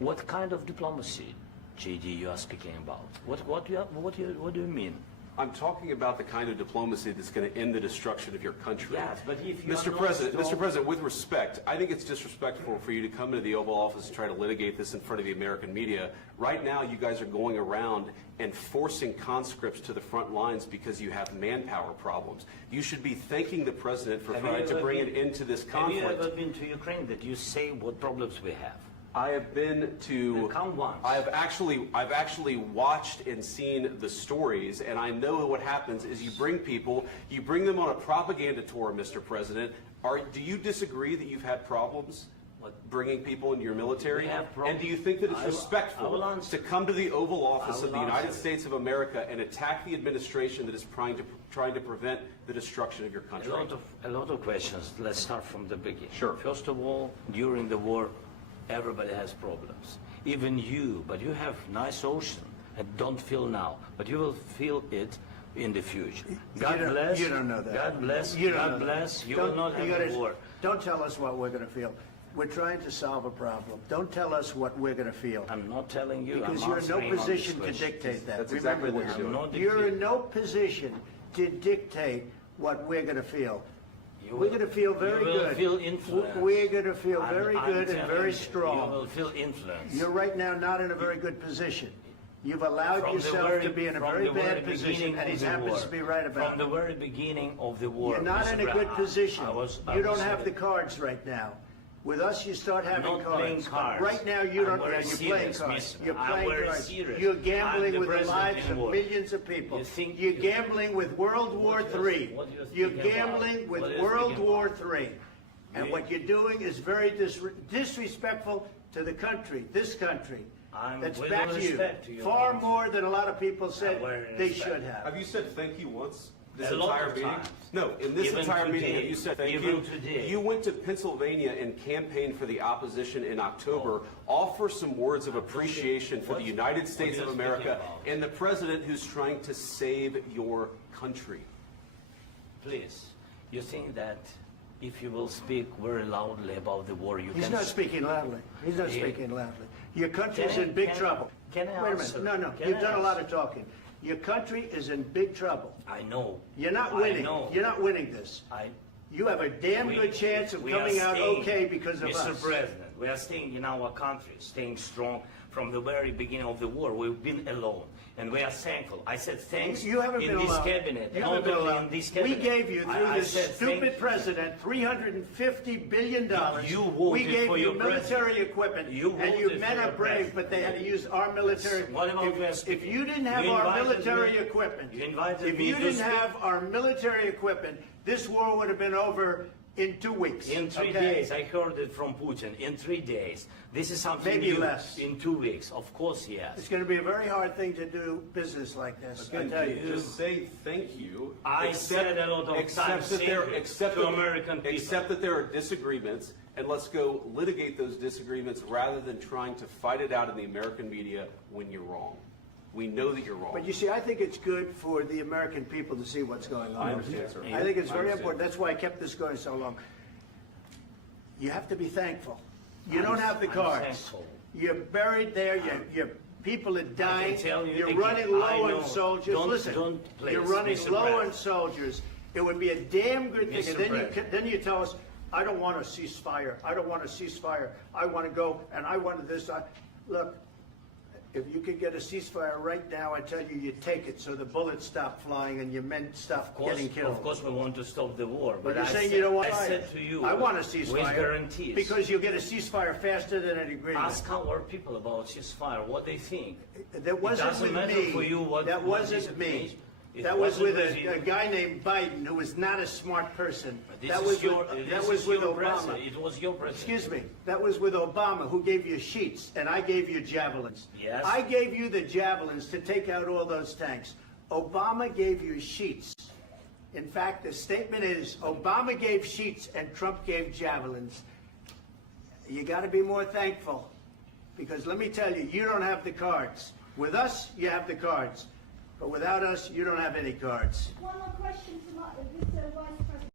What kind of diplomacy, JD, you are speaking about? What do you mean? I'm talking about the kind of diplomacy that's going to end the destruction of your country. Yes, but if you Mr. President, with respect, I think it's disrespectful for you to come into the Oval Office and try to litigate this in front of the American media. Right now, you guys are going around and forcing conscripts to the front lines because you have manpower problems. You should be thanking the President for trying to bring an end to this conflict. Have you ever been to Ukraine that you say what problems we have? I have been to. Count once. I've actually watched and seen the stories, and I know what happens is you bring them on a propaganda tour, Mr. President. Do you disagree that you've had problems bringing people into your military? And do you think that it's respectful to come to the Oval Office of the United States of America and attack the administration that is trying to prevent the destruction of your country? A lot of questions. Let's start from the beginning. Sure. First of all, during the war, everybody has problems, even you, but you have nice ocean and don't feel now, but you will feel it in the future. God bless. You don't know that. God bless. You God bless. You will not have a war. Don't tell us what we're going to feel. We're trying to solve a problem. Don't tell us what we're going to feel. I'm not telling you. Because I'm you're in no position to dictate that. That's exactly what you're doing. You're in no position to dictate what we're going to feel. We're going to feel very good. You will feel influence. We're going to feel very good and very strong. You will feel influence. You're right now not in a very good position. You've allowed yourself to be in a very bad position, and he happens to be right about it. From the very beginning of the war. You're not in a good position. You don't have the the cards right now. With us, you start having not cards. playing cards. Right now, you don't. You're playing cards. You're playing cards. Serious. You're gambling I'm the with the lives of president millions of people. You're gambling with World War III. You're gambling with World War III. And what you're doing is very disrespectful to the country, this country. That's back to you. Far more than a lot of people said they should have. Have you said thank you once? This A lot entire of meeting? times. No, in this Even entire meeting, today. have you said thank Even you? today. You went to Pennsylvania and campaigned for the opposition in October. Offer some words of appreciation for the United States of America and the president who's trying to save your country. Please, you think that if you will speak very loudly about the war, you He's can... not speaking loudly. He's not speaking loudly. Your country's in big trouble. Can I Wait a answer? minute. No. Can You've I done a lot answer? of talking. Your country is in big trouble. I know. You're not I winning. know. You're not winning this. You have a damn good chance of coming out okay because of us. Mr. President, we are staying in our country, staying strong from the very beginning of the war. We've been alone, and we are thankful. I said thanks You haven't in been this alone. cabinet. You Not haven't been only alone. in this cabinet. We gave you, through I this said stupid thank- president, $350 billion. You voted we gave for you your military president. equipment, You and you voted men for are your brave, president. but they had to use our military. What about If you didn't have You our invited military me- equipment, you invited if me you to didn't speak- have our military equipment, this war would have been over in 2 weeks. In 3 days, I heard it from Putin. In 3 days, this is something Maybe new. less. In 2 weeks, of course, yes. It's going to be a very hard thing to do business like this. I tell you. Just say thank you. I said a lot of times to American people. Accept that there are disagreements, and let's go litigate those disagreements rather than trying to fight it out in the American media when you're wrong. We know that you're wrong. But you see, I think it's good for the American people to see what's going on. I understand, sir. I think it's I very understand. important. That's why I kept this going so long. You have to be thankful. You I'm- don't have the I'm cards. thankful. You're buried there. Your people are dying. tell you You're again, running I low know. on soldiers. Don't- please, you're running Mr. low on President. soldiers. It would be a damn good thing. Mr. And President. then you tell us, I don't want a ceasefire. I don't want a ceasefire. I want to go, and I wanted this. Look, if you could get a ceasefire right now, I tell you, you take it so the bullets stop flying and your men stop getting killed. Of course, we want to stop the war. But you're I saying said, you don't want I fire. said to you, I want a with ceasefire. guarantees. Because you'll get a ceasefire faster than an agreement. Ask our people about ceasefire, what they think. That wasn't doesn't with matter me. for you what- that what wasn't is me. it? It That was wasn't with with a you. guy named Biden who was not a smart person. This That is was your, with, this that was is with your Obama. president. It was your president. Excuse me. That was with Obama, who gave you sheets, and I gave you javelins. Yes. I gave you the javelins to take out all those tanks. Obama gave you sheets. In fact, the statement is Obama gave sheets and Trump gave javelins. You got to be more thankful, because let me tell you, you don't have the cards. With us, you have the cards. But without us, you don't have any cards. One more question from